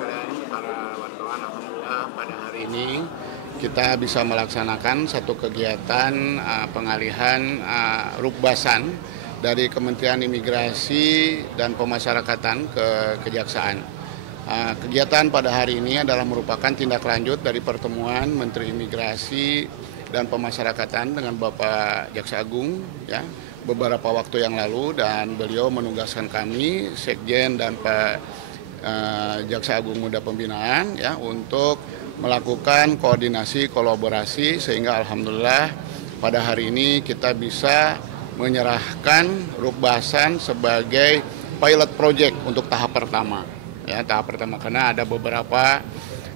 sekalian, para wartawan, alhamdulillah pada hari ini kita bisa melaksanakan satu kegiatan pengalihan rukbasan dari Kementerian Imigrasi dan Pemasyarakatan ke Kejaksaan. Kegiatan pada hari ini adalah merupakan tindak lanjut dari pertemuan Menteri Imigrasi dan Pemasyarakatan dengan Bapak Jaksa Agung ya beberapa waktu yang lalu, dan beliau menugaskan kami Sekjen dan Pak Jaksa Agung Muda Pembinaan ya untuk melakukan koordinasi kolaborasi sehingga alhamdulillah pada hari ini kita bisa menyerahkan rukbasan sebagai pilot project untuk tahap pertama. Ya, tahap pertama karena ada beberapa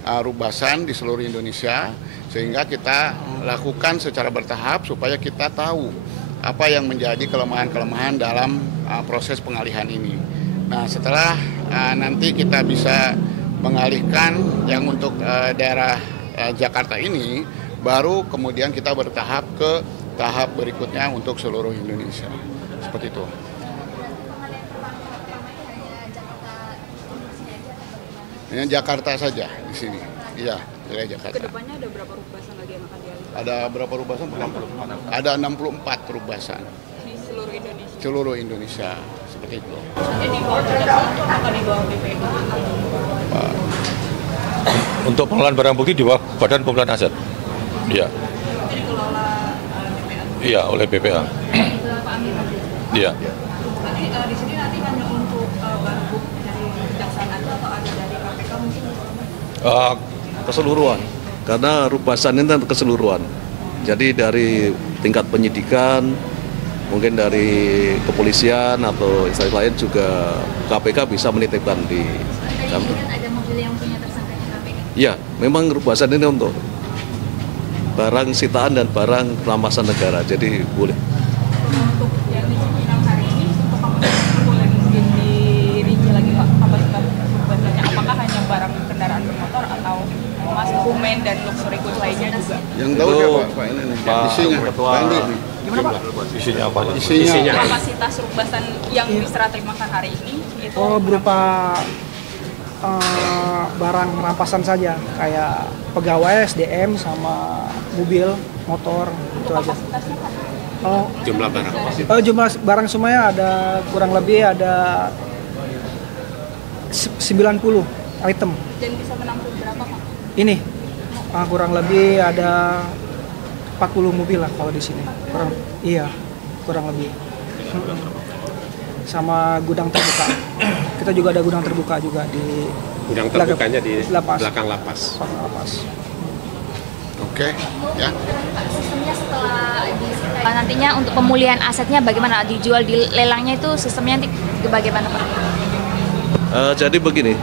rukbasan di seluruh Indonesia sehingga kita lakukan secara bertahap supaya kita tahu apa yang menjadi kelemahan-kelemahan dalam proses pengalihan ini. Nah, setelah nanti kita bisa mengalihkan yang untuk daerah Jakarta ini, baru kemudian kita bertahap ke tahap berikutnya untuk seluruh Indonesia. Seperti itu. Ini Jakarta saja di sini. Iya, wilayah Jakarta. Kedepannya ada berapa rukbasan lagi yang akan dialihkan? Ada berapa rukbasan? Ada 64 rukbasan. Di seluruh Indonesia? Seluruh Indonesia, seperti itu. Nanti di bawah Kejaksaan atau di bawah BPK? Untuk pengelolaan barang bukti di bawah Badan Pemberantasan Aset. Iya. Nanti dikelola BPA? Iya, oleh BPA. Pak Amir? Iya. Nanti di sini nanti hanya untuk barang bukti dari Kejaksaan aja atau ada dari KPK mungkin? Keseluruhan, karena rukbasan ini kan keseluruhan. Jadi dari tingkat penyidikan, mungkin dari kepolisian atau instansi lain juga KPK bisa menitipkan di Tadi kan ada mobil yang punya tersangkanya KPK. Ya, memang rukbasan ini untuk barang sitaan dan barang rampasan negara, jadi boleh. Untuk yang di Cipinang hari ini, untuk kamu boleh mungkin dirinci lagi Pak, rukbasannya apakah hanya barang kendaraan bermotor atau emas, dokumen, dan luxury goods lainnya juga? Yang tahu siapa Pak ini? Isinya. Ketua. Gimana Pak? Isinya apa? Isinya. Kapasitas rukbasan yang diserah terimakan hari ini itu berupa barang rampasan saja, kayak pegawai, SDM, sama mobil, motor, itu aja. kapasitasnya Pak? Jumlah barang. Jumlah barang semuanya ada kurang lebih ada 90 item. Dan bisa menampung berapa Pak? Ini kurang lebih ada 40 mobil lah kalau di sini. Kurang lebih. Sama gudang terbuka. Kita juga ada gudang terbuka juga di Gudang terbukanya di lapas. belakang lapas. Oke, ya. Sistemnya setelah disita nantinya untuk pemulihan asetnya bagaimana? Dijual di lelangnya itu sistemnya nanti bagaimana Pak? Jadi begini,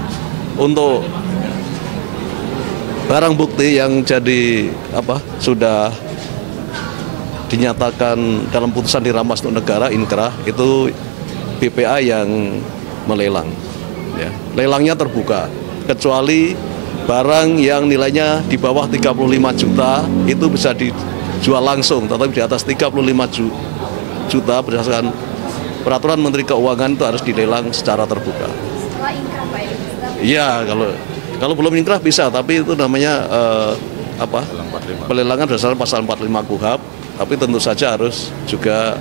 untuk barang bukti yang jadi sudah dinyatakan dalam putusan dirampas untuk negara inkrah, itu BPA yang melelang. Ya. Lelangnya terbuka, kecuali barang yang nilainya di bawah 35 juta itu bisa dijual langsung, tetapi di atas 35 juta berdasarkan peraturan Menteri Keuangan itu harus dilelang secara terbuka. Setelah inkrah Pak ya? Iya, kalau belum inkrah bisa, tapi itu namanya pelelangan berdasarkan pasal 45 KUHP, tapi tentu saja harus juga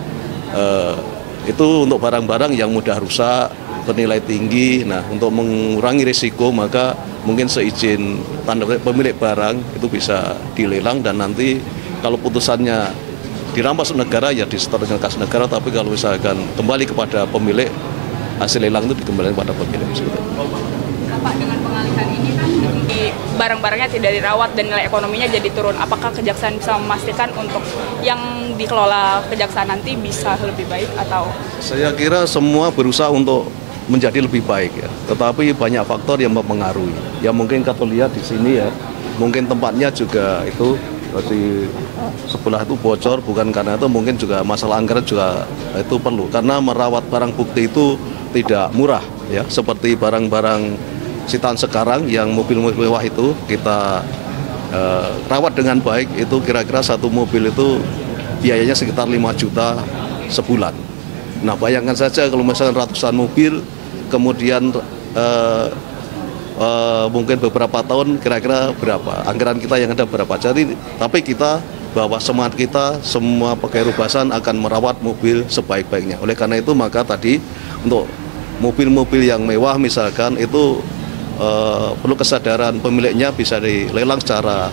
itu untuk barang-barang yang mudah rusak, bernilai tinggi. Nah, untuk mengurangi risiko maka mungkin seizin pemilik barang itu bisa dilelang, dan nanti kalau putusannya dirampas negara ya disetor dengan kas negara, tapi kalau misalkan kembali kepada pemilik, hasil lelang itu dikembalikan kepada pemilik. Pak, dengan pengalihan ini kan barang-barangnya tidak dirawat dan nilai ekonominya jadi turun. Apakah Kejaksaan bisa memastikan untuk yang dikelola Kejaksaan nanti bisa lebih baik atau? Saya kira semua berusaha untuk menjadi lebih baik ya, tetapi banyak faktor yang mempengaruhi. Ya mungkin kalau lihat di sini ya, mungkin tempatnya juga itu di sebelah itu bocor, bukan karena itu, mungkin juga masalah anggaran juga itu perlu, karena merawat barang bukti itu tidak murah ya, seperti barang-barang sitaan sekarang yang mobil-mobil mewah itu kita rawat dengan baik, itu kira-kira satu mobil itu biayanya sekitar 5 juta sebulan. Nah, bayangkan saja kalau misalnya ratusan mobil, kemudian mungkin beberapa tahun kira-kira berapa, anggaran kita yang ada berapa. Jadi, tapi kita bahwa semangat kita semua pegawai Rubasan akan merawat mobil sebaik-baiknya. Oleh karena itu maka tadi untuk mobil-mobil yang mewah misalkan itu perlu kesadaran pemiliknya bisa dilelang secara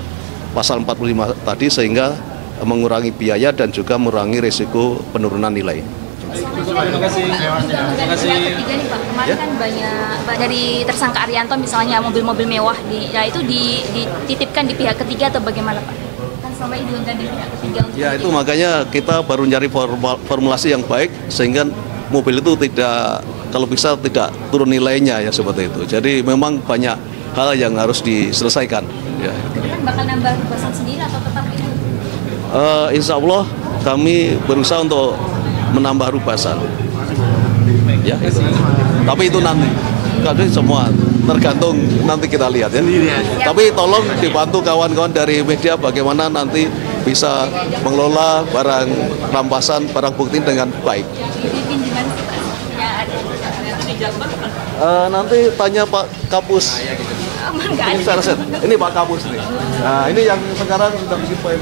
pasal 45 tadi sehingga mengurangi biaya dan juga mengurangi risiko penurunan nilai. Terima kasih. Ketiga nih Pak, kemarin kan banyak dari tersangka Arianto misalnya mobil-mobil mewah itu dititipkan di pihak ketiga atau bagaimana Pak? Kan selama ini diundang di pihak ketiga. Ya itu makanya kita baru nyari formulasi yang baik sehingga mobil itu tidak, kalau bisa tidak turun nilainya ya seperti itu. Jadi memang banyak hal yang harus diselesaikan. Ya. Jadi kan bakal nambah Rubasan sendiri atau tetap itu? Insya Allah kami berusaha untuk menambah Rubasan. Ya, itu. Tapi itu nanti. Kami semua tergantung nanti kita lihat ya. Tapi tolong dibantu kawan-kawan dari media bagaimana nanti bisa mengelola barang rampasan, barang bukti dengan baik. Nanti tanya Pak Kapus. Ini Pak Kapus nih. Nah ini yang sekarang sudah bikin poin.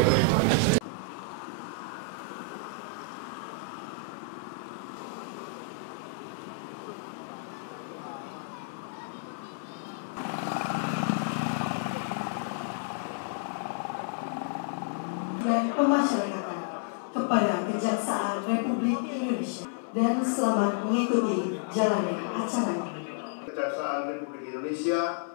Dan pemasyarakatan kepada Kejaksaan Republik Indonesia dan selamat mengikuti jalannya acara. Kejaksaan Republik Indonesia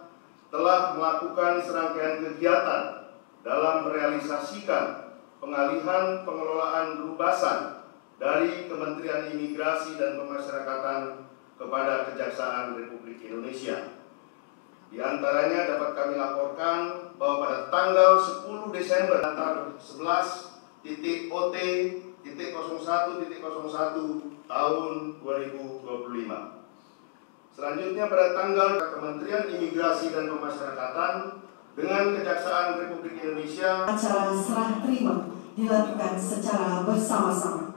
telah melakukan serangkaian kegiatan dalam merealisasikan pengalihan pengelolaan Rubasan dari Kementerian Imigrasi dan Pemasyarakatan kepada Kejaksaan Republik Indonesia. Di antaranya dapat kami laporkan bahwa pada tanggal 10 Desember 11.OT.01.01 tahun 2025. Selanjutnya pada tanggal Kementerian Imigrasi dan Pemasyarakatan dengan Kejaksaan Republik Indonesia. Acara serah terima dilakukan secara bersama-sama.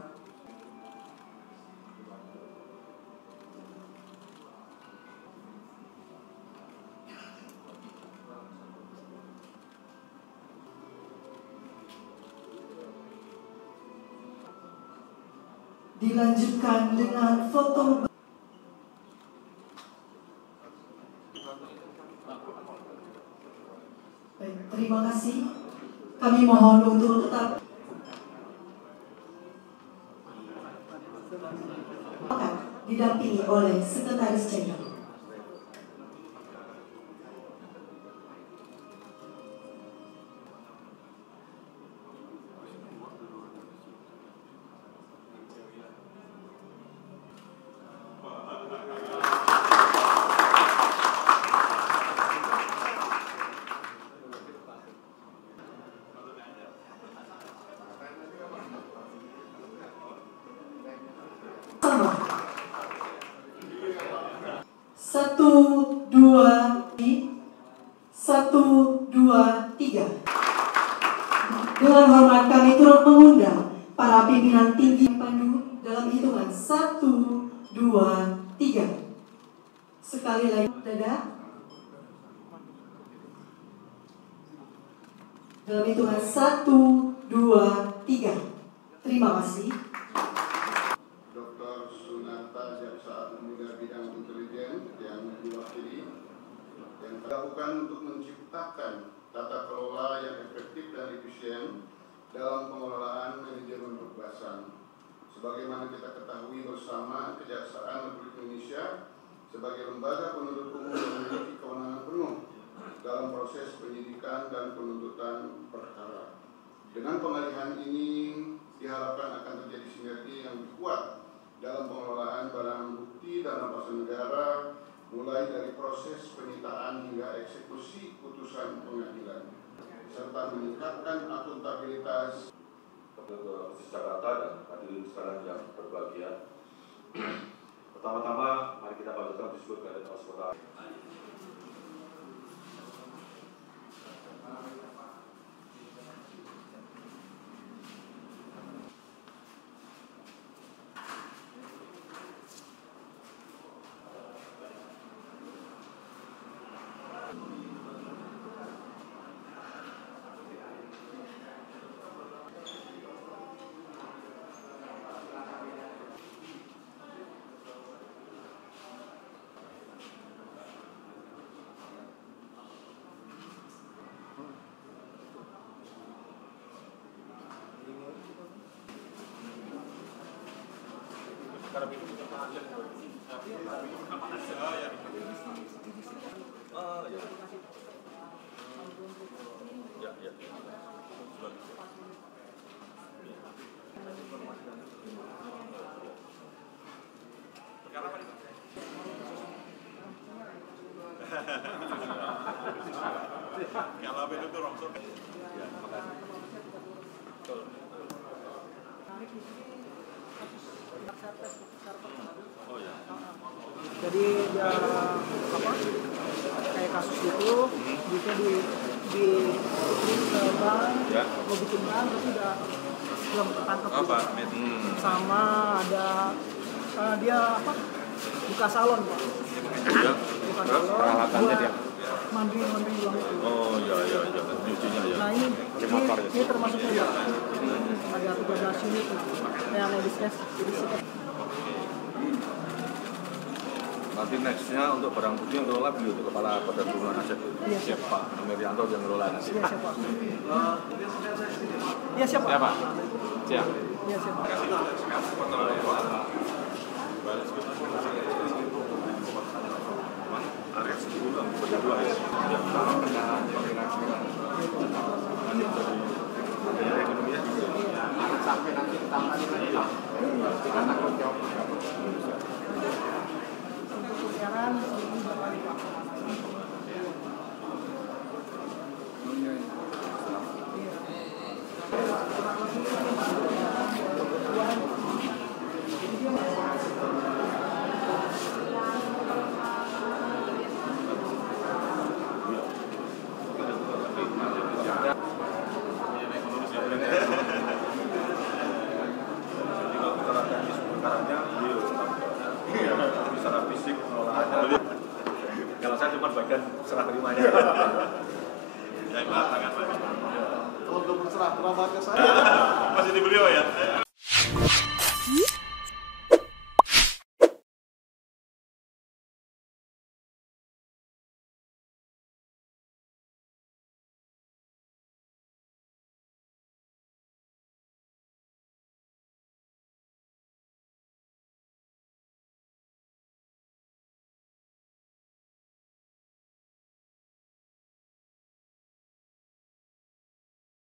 Dilanjutkan dengan foto. Baik, terima kasih. Kami mohon untuk tetap didampingi oleh Sekretaris Jenderal. Satu, dua, tiga. Dengan hormat kami turut mengundang para pimpinan tinggi pandu dalam hitungan 1, 2, 3. Sekali lagi, dadah. Dalam hitungan 1, 2, 3. Terima kasih. Dr. Sunarta, Jaksa Agung Muda Bidang Intelijen yang diwakili, yang dilakukan untuk menciptakan tata kelola yang efektif dan efisien dalam pengelolaan manajemen Rubasan. Sebagaimana kita ketahui bersama, Kejaksaan Republik Indonesia sebagai lembaga penuntut umum memiliki kewenangan penuh dalam proses penyidikan dan penuntutan perkara. Dengan pengalihan ini diharapkan akan terjadi sinergi yang kuat dalam pengelolaan barang bukti dan rampasan negara, mulai dari proses penyitaan hingga eksekusi putusan pengadilan, serta meningkatkan akuntabilitas. Khusus Jakarta dan hadirin sekalian yang berbahagia. Pertama-tama, mari kita panjatkan disebut keadaan Kota. Kalau itu rongsor. Oh ya. Jadi dia apa? Kayak kasus itu, gitu dikirim ke bank, mau bikin bank tapi belum ketangkep. Apa? Sama ada dia apa? Buka salon Pak. Ya. Buka salon. Peralatannya dia. Mandi uang itu. Oh ya, nyucinya ya. Nah ini termasuknya ya. Ada 13 unit yang diskes. Nanti nextnya untuk barang bukti yang ngelola beliau itu Kepala Badan Perlindungan Aset. Iya, siap Pak Amerianto yang ngelola nanti. Iya siap Pak. Iya siap Pak. Ya Pak. Siap. Iya siap Pak. Area 10 berdua ya. Sampai nanti tambah kita tanggung jawab. Untuk pembiaran ini berapa nih Pak? Secara fisik pengelolaannya. Kalau saya cuma bagian serah terimanya. Ya, tangan Pak. Untuk berserah terima ke saya. Masih di beliau ya.